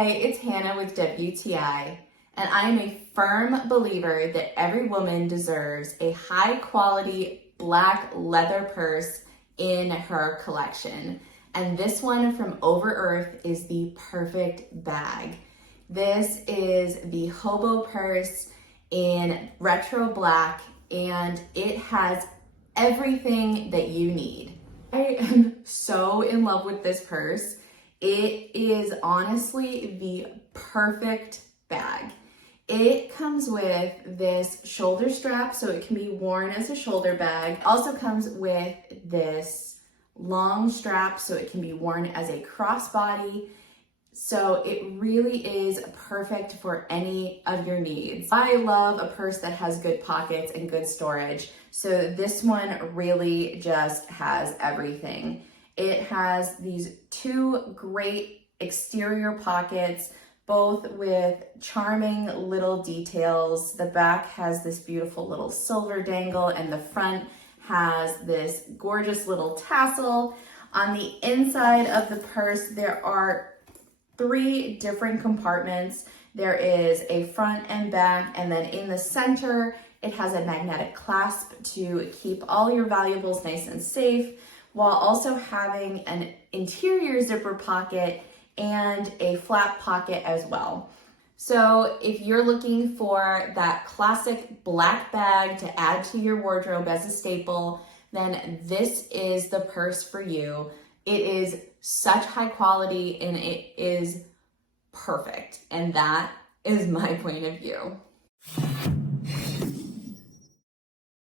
Hey, it's Hannah with WTI, and I am a firm believer that every woman deserves a high quality black leather purse in her collection. And this one from Over Earth is the perfect bag. This is the hobo purse in retro black, and it has everything that you need. I am so in love with this purse. It is honestly the perfect bag. It comes with this shoulder strap so it can be worn as a shoulder bag. It also comes with this long strap so it can be worn as a crossbody. So it really is perfect for any of your needs. I love a purse that has good pockets and good storage. So this one really just has everything. It has these two great exterior pockets, both with charming little details. The back has this beautiful little silver dangle and the front has this gorgeous little tassel. On the inside of the purse, there are 3 different compartments. There is a front and back, and then in the center, it has a magnetic clasp to keep all your valuables nice and safe, while also having an interior zipper pocket and a flap pocket as well. So if you're looking for that classic black bag to add to your wardrobe as a staple, then this is the purse for you. It is such high quality and it is perfect. And that is my point of view.